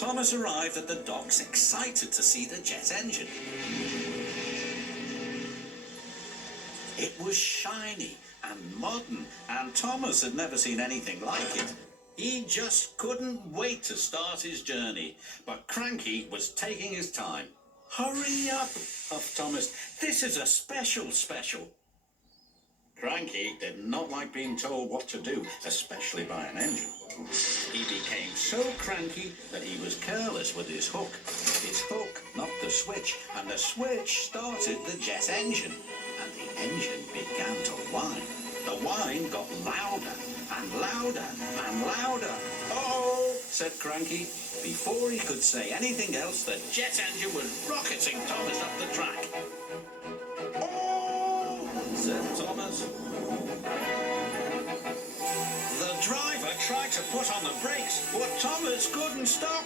Thomas arrived at the docks excited to see the jet engine. It was shiny and modern, and Thomas had never seen anything like it. He just couldn't wait to start his journey, but Cranky was taking his time. "Hurry up," huffed Thomas. "This is a special. Cranky did not like being told what to do, especially by an engine. He became so cranky that he was careless with his hook. His hook knocked the switch, and the switch started the jet engine, and the engine began to whine. The whine got louder and louder and louder. "Oh," said Cranky. Before he could say anything else, the jet engine was rocketing Thomas up the track. "Oh," said Thomas. The driver tried to put on the brakes, but Thomas couldn't stop.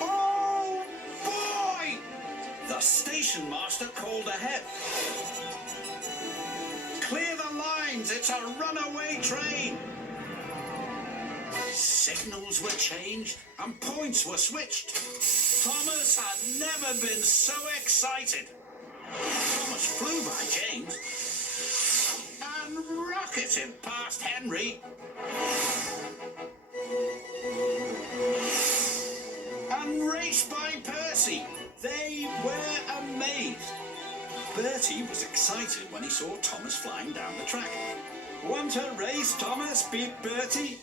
"Oh, boy!" The station master called ahead. "Clear the lines, it's a runaway train." Signals were changed and points were switched. Thomas had never been so excited. Thomas flew by James and rocketed past Henry and raced by Percy. They were amazed. Bertie was excited when he saw Thomas flying down the track. "Want a race, Thomas?" beeped Bertie.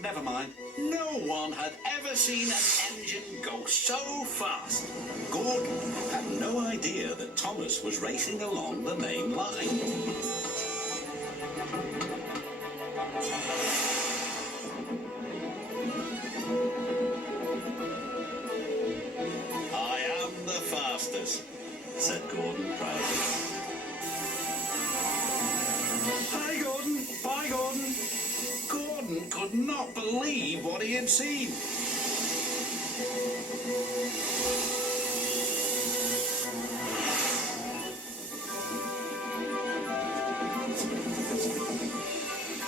Never mind. No one had ever seen an engine go so fast. Gordon had no idea that Thomas was racing along the main line. "I am the fastest," said Gordon proudly. "Hi, Gordon. Bye, Gordon." Gordon could not believe what he had seen.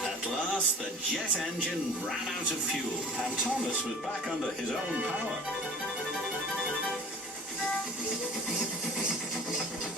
At last, the jet engine ran out of fuel, and Thomas was back under his own power.